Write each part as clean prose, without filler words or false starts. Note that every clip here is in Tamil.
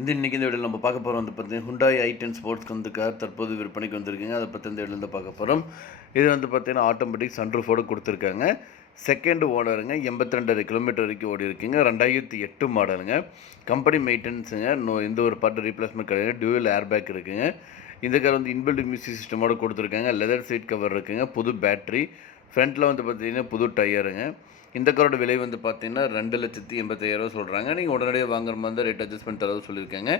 இன்றைக்கி இந்த வீடியோவில் நம்ம பார்க்க போகிறோம் வந்து பார்த்தீங்கன்னா ஹுண்டாய் i10 ஸ்போர்ட்ஸ்க்கு வந்து கார் தற்போது விற்பனைக்கு வந்திருக்குங்க. அதை பற்றி இந்த வீடியோவில் பார்க்க போகிறோம். இது வந்து பார்த்தீங்கன்னா ஆட்டோமேட்டிக் சன்ரூஃபோடு கொடுத்துருக்காங்க. செகண்ட் ஓனருங்க, 82,000 கிலோமீட்டர் வரைக்கும் ஓடி இருக்குங்க. 2008 மாடலுங்க. கம்பெனி மெயின்டெனன்ஸுங்க. எந்த ஒரு பார்ட்டு ரீப்ளேஸ்மெண்ட் கிடையாது. டியூவல் ஏர் பேக் இருக்குங்க. இந்த கார் வந்து இன்பில்ட் மியூசிக் சிஸ்டமோடு கொடுத்துருக்காங்க. லெதர் சீட் கவர் இருக்குங்க. புது பேட்ரி. ஃப்ரண்ட்டில் வந்து பார்த்தீங்கன்னா புது டயருங்க. இந்த காரோட விலை வந்து பார்த்தீங்கன்னா 2,85,000 சொல்கிறாங்க. நீங்கள் உடனடியாக வாங்குற மாதிரி தான் ரேட் அட்ஜஸ்ட்மெண்ட் தரது சொல்லியிருக்காங்க.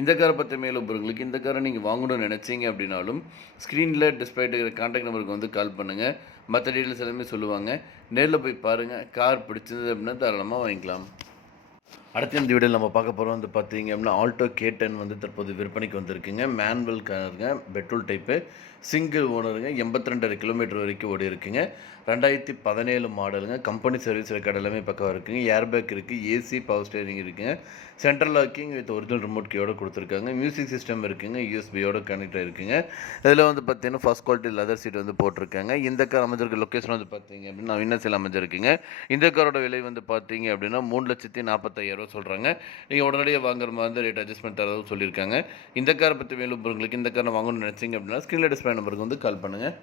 இந்த காரை பற்றி மேலும் உங்களுக்கு இந்த காரை நீங்கள் வாங்கணும்னு நினச்சிங்க அப்படின்னாலும் ஸ்க்ரீனில் டிஸ்பிளே இருக்கிற கான்டாக்ட் நம்பருக்கு வந்து கால் பண்ணுங்கள். மற்ற டீட்டெயில்ஸ் எல்லாமே சொல்லுவாங்க. நேரில் போய் பாருங்கள். கார் பிடிச்சது அப்படின்னா தாராளமாக வாங்கிக்கலாம். அடுத்த இந்த வீடியோவில் நம்ம பார்க்க போகிறோம் வந்து பார்த்தீங்க அப்படின்னா ஆல்டோ K10 வந்து தற்போது விற்பனைக்கு வந்திருக்குங்க. மேனுவல் காருங்க, பெட்ரோல் டைப்பு, சிங்கிள் ஓனருங்க, 82,000 கிலோமீட்டர் வரைக்கும் ஓடி இருக்குங்க. 2017 மாடலுங்க. கம்பெனி சர்வீஸ் ரெக்கார்டு எல்லாமே பக்கம் இருக்குங்க. ஏர்பேக் இருக்குது, ஏசி, பவர் ஸ்டேரிங் இருக்குங்க. Central locking with original remote கீயோட கொடுத்துருக்காங்க. மியூசிக் சிஸ்டம் இருக்குங்க, யூஎஸ்பியோட கனெக்ட் ஆகிருக்குங்க. இதில் வந்து பார்த்தீங்கன்னா ஃபர்ஸ்ட் குவாலிட்டி லெதர் சீட் வந்து போட்டிருக்காங்க. இந்த கார் அமைஞ்சிருக்க லொக்கேஷன் வந்து பார்த்தீங்க அப்படின்னா வின்னர்ஸில் அமைஞ்சிருக்குங்க. இந்த காரோட விலை வந்து பார்த்தீங்க அப்படின்னா 3,45,000 சொல்கிறாங்க. நீங்கள் உடனடியாக வாங்குற மாதிரி ரேட் அட்ஜஸ்ட்மெண்ட் தரதும் சொல்லியிருக்காங்க. இந்த காரை பற்றி மேலும் உங்களுக்கு இந்த காரை வாங்கணும்னு நினச்சிங்க அப்படின்னா ஸ்க்ரீனில் டிஸ்பிளே நம்பருக்கு வந்து கால் பண்ணுங்கள்.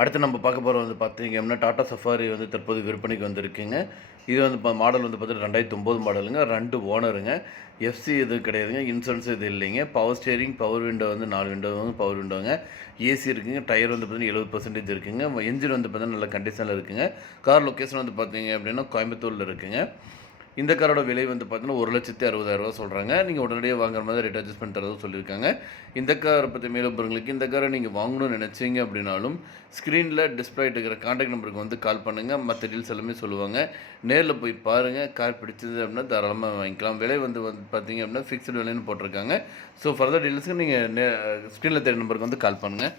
அடுத்து நம்ம பார்க்க போகிற வந்து பார்த்தீங்க அப்படின்னா டாடா சஃபாரி வந்து தற்போது விற்பனைக்கு வந்திருக்குங்க. இது வந்து மாடல் வந்து பார்த்தீங்கன்னா 2009 மாடலுங்க. 2 ஓனருங்க. எஃப்சி இது கிடையாதுங்க. இன்சூரன்ஸ் இது இல்லைங்க. பவர் ஸ்டேரிங், பவர் விண்டோ வந்து 4 விண்டோ வந்து பவர் விண்டோங்க. ஏசி இருக்குங்க. டயர் வந்து பார்த்தீங்கன்னா 70% இருக்குங்க. என்ஜின் வந்து பார்த்தீங்கன்னா நல்ல கண்டிஷனில் இருக்குங்க. கார் லொக்கேஷன் வந்து பார்த்தீங்க அப்படின்னா கோயம்புத்தூரில் இருக்குங்க. இந்த காரோட விலை வந்து பார்த்தீங்கன்னா 1,60,000 சொல்கிறாங்க. நீங்கள் உடனடியாக வாங்குற மாதிரி ரேட் அட்ஜஸ்ட்மெண்ட் தரதும் சொல்லியிருக்காங்க. இந்த காரை பற்றி மேலும் உங்களுக்கு இந்த காரை நீங்கள் வாங்கணும்னு நினச்சிங்க அப்படின்னாலும் ஸ்க்ரீனில் டிஸ்பிளே இருக்கிற கான்டாக்ட் நம்பருக்கு வந்து கால் பண்ணுங்கள். மற்ற டீல்ஸ் எல்லாமே சொல்லுவாங்க. நேரில் போய் பாருங்கள். கார் பிடிச்சது அப்படின்னா தாராளமாக வாங்கிக்கலாம். விலை வந்து பார்த்தீங்க அப்படின்னா ஃபிக்ஸ்டு விலைன்னு போட்டிருக்காங்க. ஸோ ஃபர்தர் டீல்ஸுக்கு நீங்கள் ஸ்க்ரீனில் தெரிய நம்பருக்கு வந்து கால் பண்ணுங்கள்.